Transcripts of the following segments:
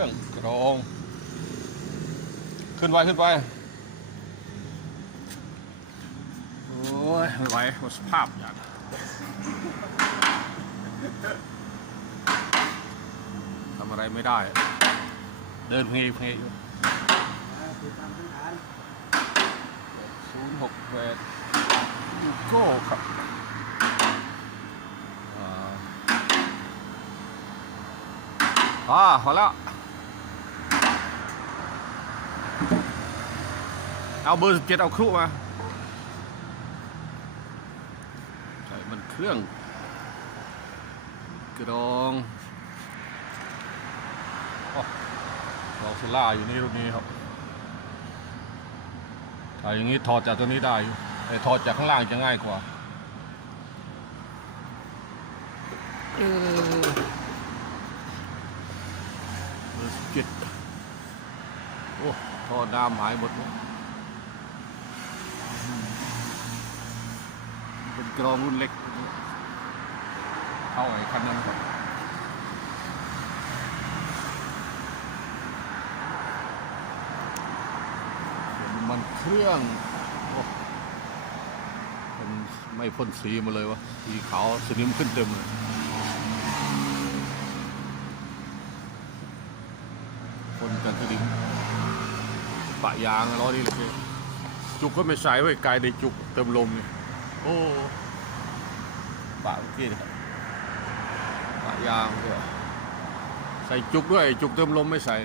รื่องกรอง ขึ้นไปขึ้นไป โอ้ยไม่ไหวหมดสภาพอย่างทำอะไรไม่ได้ เดินเพงเพงอยู่ติดตามพื้นฐานศูนย์หกแปดโก้ครับอ่าพอแล้ว เอาเบอร์สิบเจ็ดเอาครุมาใส่มันเครื่อง กรองโอ้ลองโซล่าอยู่นี่รุ่นนี้ครับถ้าอย่างนี้ถอดจากตัวนี้ได้อยู่แต่ถอดจากข้างล่างจะง่ายกว่าเออเบอร์สิบเจ็ดโอ้ท่อน้ำหายหมดเลย เป็นกรองรุ่นเล็กเท่าไอ้คันนั้นครับเป็นมันเครื่องโอ้เป็นไม่พ่นสีมาเลยวะสีขาวสนิมขึ้นเต็มเลยพ่นกันสนิมปะยางล้อนี่เลยจุกก็ไม่ใส่ไว้กายในจุกเติมลมเนี่ย โอ้ปะเมื่อกี้นะปะยางด้วยใส่จุกด้วย จุกเติมลมไม่ใส่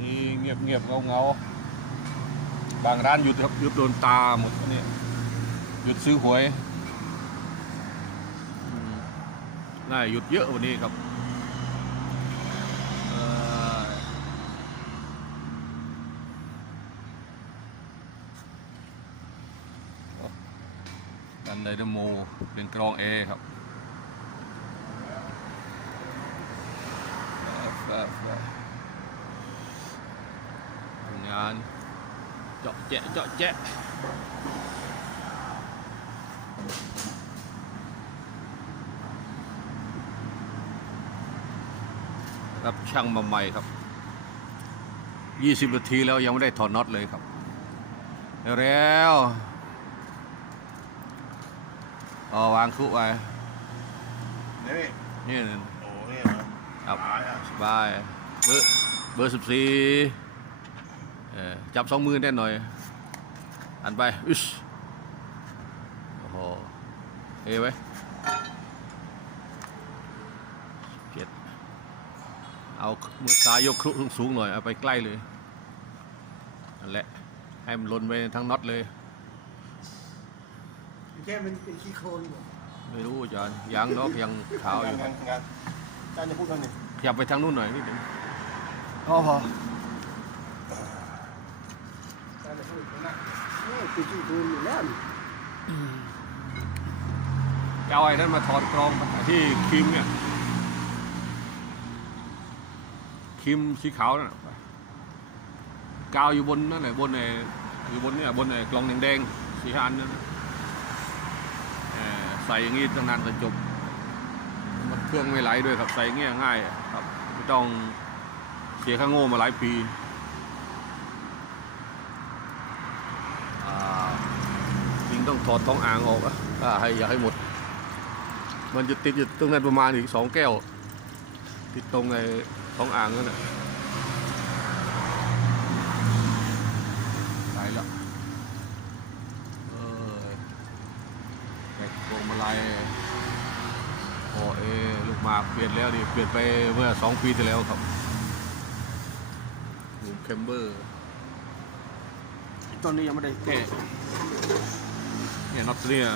นี่เงียบเงียบเงาเงาบางร้านหยุดครับหยุดโดนตาหมดเนี่ยหยุดซื้อหวยน่าหยุดเยอะวันนี้ครับเอ่อกันไดโมเป็นกรองเอครับแฟร์แฟร์ทำงานเจาะแจะเจาะแจะรับช่างมาใหม่ครับ 20 นาทีแล้วยังไม่ได้ถอดน็อตเลยครับเร็ว ๆเอาวางคุไว้นี่นี่โอ้นี่เหรอครับตายอะสบายเบอร์เบอร์สิบสี่เออจับสองมือแน่นหน่อย อันไปอิชโอ้โหเอ้ไว้เจ็ดเอามือซ้ายยกครุสูงๆหน่อย เอาไปใกล้เลยนั่นแหละให้มันลนไปทั้งน็อตเลย แค่มันเป็นขี้โคลนอยู่ไม่รู้อาจารย์ยังเนาะยังขาวอยู่งานงานอาจารย์จะพูดว่านี่ขยับไปทางนู้นหน่อยนิดนึงพอพอแต่จะพูดตรงนั้นโอ้ยเป็นขี้โคลนอยู่แล้วนี่จะเอาไอ้นั้นมาถอดกรองมาที่ครีมเนี่ยครีมสีขาวนั่นน่ะกาวอยู่บนนั่นแหละบนไอ้อยู่บนเนี่ยบนไอ้กล่องแดงๆสีอันนั่นน่ะเอ่อ ใส่อย่างงี้ตั้งนานก็จบมันเครื่องไม่ไหลด้วยครับใส่อย่างเงี้ยง่ายครับไม่ต้องเสียค่าโง่มาหลายปีอ่าจริงต้องถอดท้องอ่างออกอะให้อยากให้หมด มันจะติดอยู่ตรงนั้นประมาณอีกสองแก้ว ติดตรงในท้องอ่างนั่นแหละไหลละเออแบกพวงมาลัยโอเอลูกห มากเปลี่ยนแล้วดิเปลี่ยนไปเมื่อสองปีที่แล้วครับลูมเคมเบอร์ตอนนี้ยังไม่ได้แก้เนี่ยน็อตเนี่ย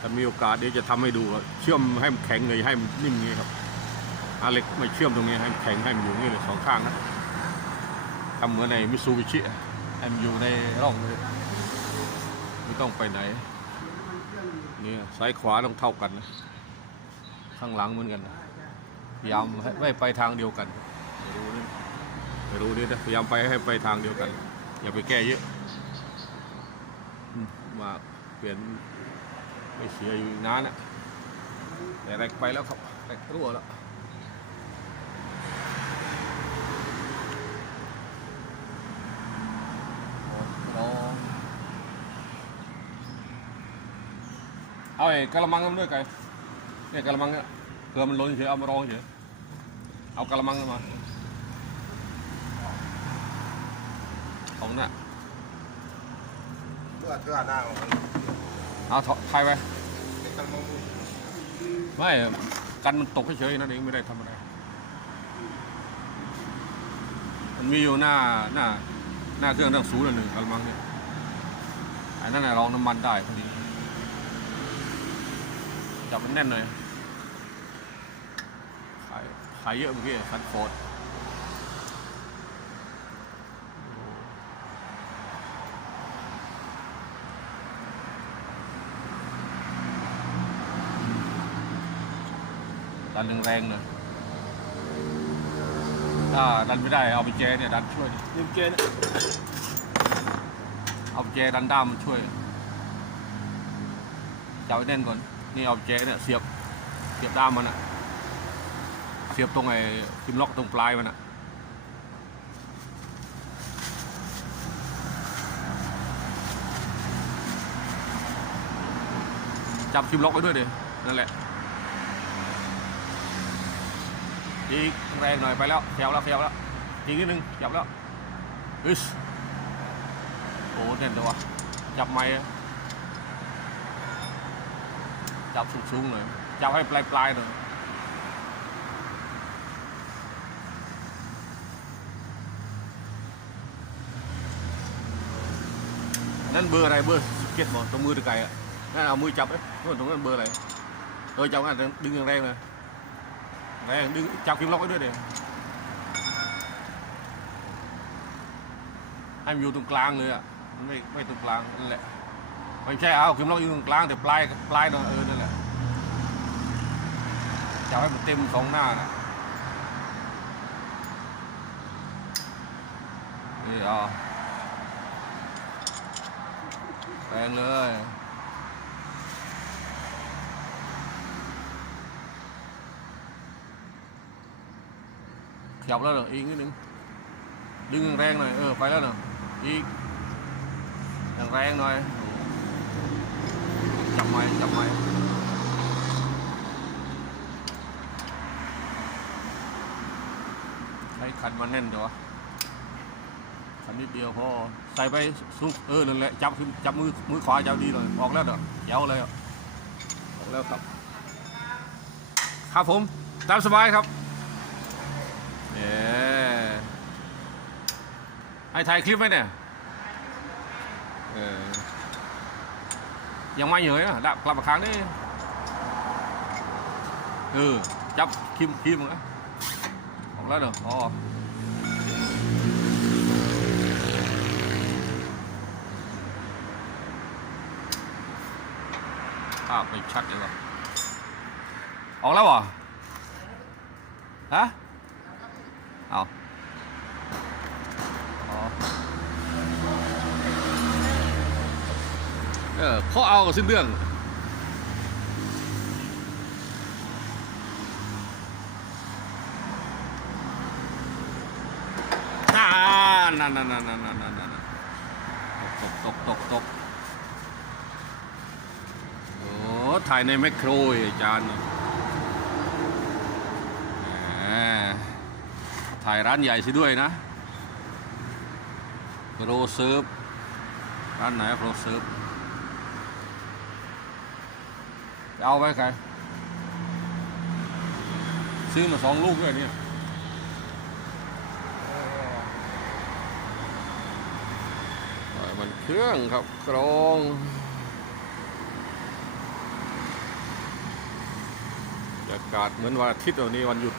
ถ้ามีโอกาสเดี๋ยวจะทำให้ดูครับเชื่อมให้มันแข็งเลยให้มันนิ่มอย่างนี้ครับอาเหล็กมาเชื่อมตรงนี้ให้มันแข็งให้มันอยู่อย่างนี้เลยสองข้างนะทำเหมือนในมิซูบิชิให้มันอยู่ในร่องเลยไม่ต้องไปไหนนี่ซ้ายขวาต้องเท่ากันนะข้างหลังเหมือนกันพยายามไม่ไปทางเดียวกันไม่รู้นี่ไม่รู้นี่นะพยายามไปให้ไปทางเดียวกัน อย่าไปแก้เยอะมาเปลี่ยนไม่เสียอยู่นานนะแต่แรกไปแล้วครับแรกรั่วแล้วลองเอาไอ้กะละมังมาด้วยไก่เนี่ยกะละมังเนี่ย ลือมันล้นเฉยเอามารองเฉยเอากะละมังมาของน่ะเพื่อเพื่อหน้าของมันเอาถอดถ่ายไปเด็กกันมองดูไม่กันมันตกเฉยๆนั่นเองไม่ได้ทำอะไรมันมีอยู่หน้าหน้าหน้าเครื่องตั้งศูนย์อันหนึ่งกระมังเนี่ยอันนั้นน่ะรองน้ำมันได้พอดีจับมันแน่นหน่อยขาย ขายเยอะเมื่อกี้คันโฟดดันแรงๆหน่อยถ้าดันไม่ได้เอาไปแจเนี่ยดันช่วยดินี่เจเนี่ยเอาไปแจดันด้ามมันช่วยจับไว้แน่นก่อน นี่เอาไปแจเนี่ยเสียบเสียบด้ามมันอะ เสียบตรงไอ้พิมล็อกตรงปลายมันอะจับพิมล็อกไว้ด้วยเดินั่นแหละอีกแรงหน่อยไปแล้วขยับแล้วขยับแล้วอีกนิดนึงจับแล้วอึสโอ้เด่นตัวจับไม้จับสูงๆหน่อยจับให้ปลายปลายๆหน่อย นั่นเบอร์อะไรเบอร์สิบเจ็ดบอกตรงมือตะไก่อะนั่นเอามือจับไอ้นู่นตรงนั้นเบอร์อะไรเออจับกันดึงแรงๆเลยแรงดึงจับคิมล็อกไว้ด้วยเดี๋ยวให้มันอยู่ตรงกลางเลยอะมันไม่ไม่ตรงกลางนั่นแหละไม่ใช่เอาคิมล็อกอยู่ตรงกลางแต่ปลายปลายตรงเออนั่นแหละจับให้มันเต็มสองหน้านะนี่เอะแรง เลยขยับแล้วเหรออีกนิดนึงดึงแรงหน่อยเออไปแล้วเนาะอีกแรงหน่อยจับไม้จับไม้ใช้ขันมาแน่นเดี๋ยวะ นิดเดียวพอใส่ไปซุกเออนั่นแหละจับขึ้นจับมือมือขวาจับดีเลยออกแล้วเนาะเยาวเลยออกแล้วครับ ครับผมตามสบายครับเอ๊ให้ถ่ายคลิปไหมเนี่ยเออยังไม่เหนื่อยอะดับกลับมาค้างนี่เออจับคิมคิมนะออกแล้วเนอะอ๋อ ภาพไม่ชัดเลยว่ะออกแล้วเหรอฮะเอาอ๋อเออเขาเอาสิ้นเรื่องน่านั่นนั่นนั่นนั่นนั่นนั่นตกตกตกตกโอ้ ถ่ายในแมคโครออาจารย์ถ่ายร้านใหญ่สิด้วยนะโปรเซิร์ฟร้านไหนโปรเซิร์ฟจะเอาไปใครซื้อมาสองลูกด้วยเนี่ยมันเครื่องครับกรองบรรยา กาศเหมือนวันอาทิตย์วันนี้วันหยุด